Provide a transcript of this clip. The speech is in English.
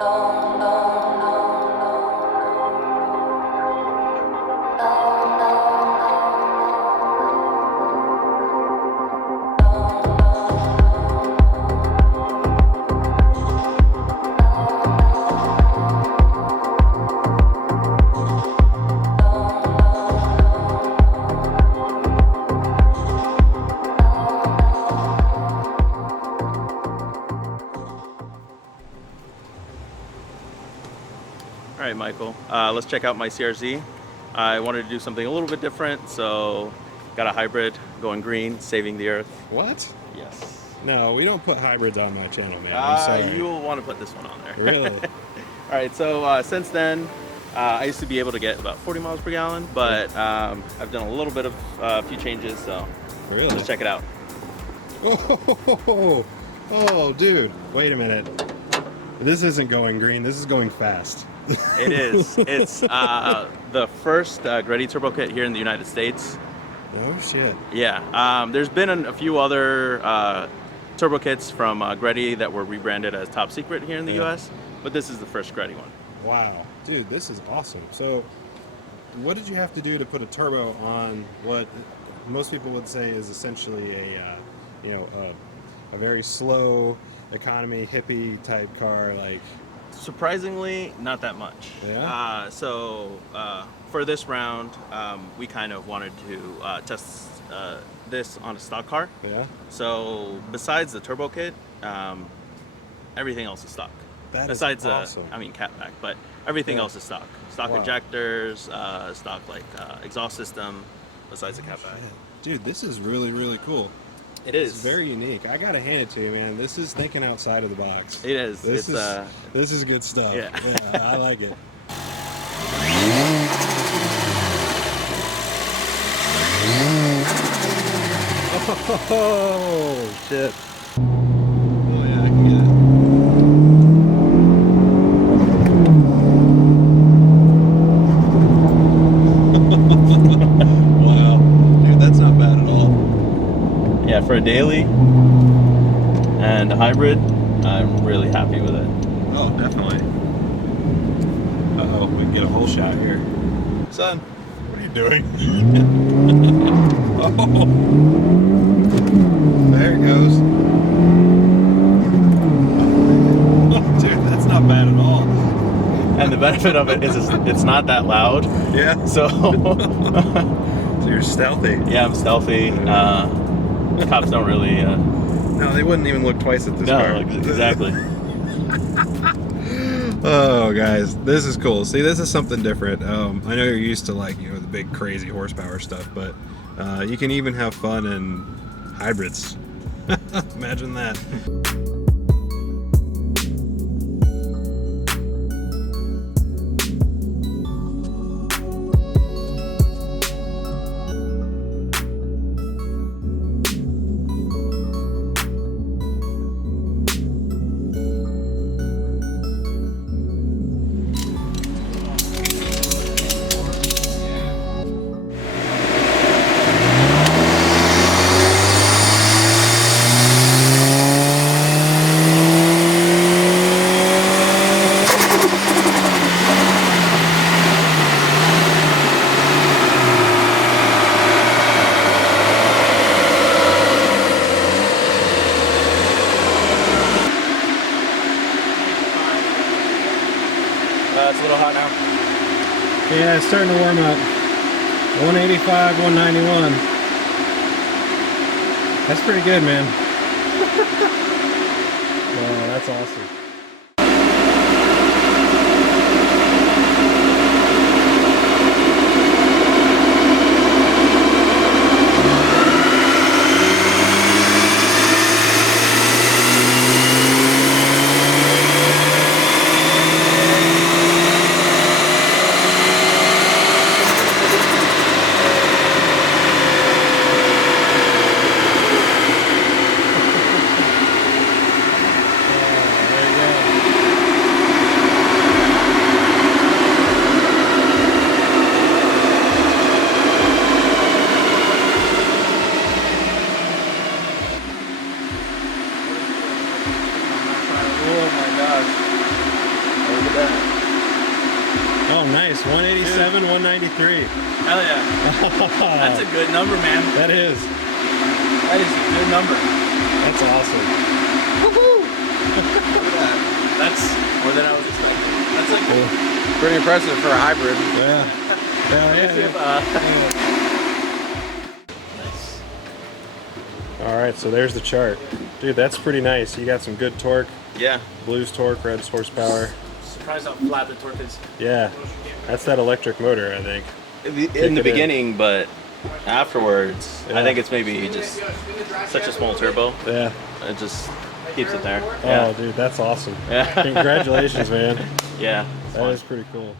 All right, Michael, let's check out my CRZ. I wanted to do something a little bit different, so got a hybrid going green, saving the earth. What? Yes. No, we don't put hybrids on my channel, man. I'm sorry. You'll want to put this one on there. Really? All right, so since then, I used to be able to get about 40 miles per gallon, but I've done a little bit of a few changes, so Really? let's check it out. Oh, dude, wait a minute. This isn't going green, this is going fast. It is. It's the first Greddy turbo kit here in the United States. Oh, shit. Yeah, there's been a few other turbo kits from Greddy that were rebranded as Top Secret here in the US, but this is the first Greddy one. Wow, dude, this is awesome. So, what did you have to do to put a turbo on what most people would say is essentially a very slow economy hippie type car? Like, surprisingly, not that much. Yeah. For this round, we kind of wanted to test this on a stock car. Yeah. So besides the turbo kit, everything else is stock. Besides awesome. catback, but everything else is stock. Stock Wow. injectors, stock exhaust system. Besides the catback. Dude, this is really, really cool. It is. It's very unique. I gotta hand it to you, man. This is thinking outside of the box. It is. This is good stuff. Yeah. Yeah, I like it. Oh shit. Oh yeah, I can get it. Wow. Dude, that's not bad at all. Yeah, for a daily and a hybrid, I'm really happy with it. Oh, definitely. Uh-oh, we can get a whole shot here. Son, what are you doing? Oh, there it goes. Oh, dude, that's not bad at all. And the benefit of it is it's not that loud. Yeah. So, So you're stealthy. yeah, I'm stealthy. Cops don't really. No, they wouldn't even look twice at this car. Exactly. Oh, guys, this is cool. See, this is something different. I know you're used to the big crazy horsepower stuff, but you can even have fun in hybrids. Imagine that. It's a little hot now. Yeah, it's starting to warm up. 185, 191. That's pretty good, man. Wow, that's awesome. Oh, nice. 187, 193. Hell yeah. That's a good number, man. That is. That is a good number. That's awesome. Woohoo! Look at that. That's more than I was expecting. That's like Cool. Pretty impressive for a hybrid. Yeah. Let me see if, Nice. All right, so there's the chart. Dude, that's pretty nice. You got some good torque. Yeah. Blue's torque, Red's horsepower. Surprised how flat the torque is. Yeah. That's that electric motor, I think. In the beginning, but afterwards, Yeah. I think it's maybe just such a small turbo. Yeah. It just keeps it there. Oh, dude, that's awesome. Yeah. Congratulations, man. Yeah. That is pretty cool.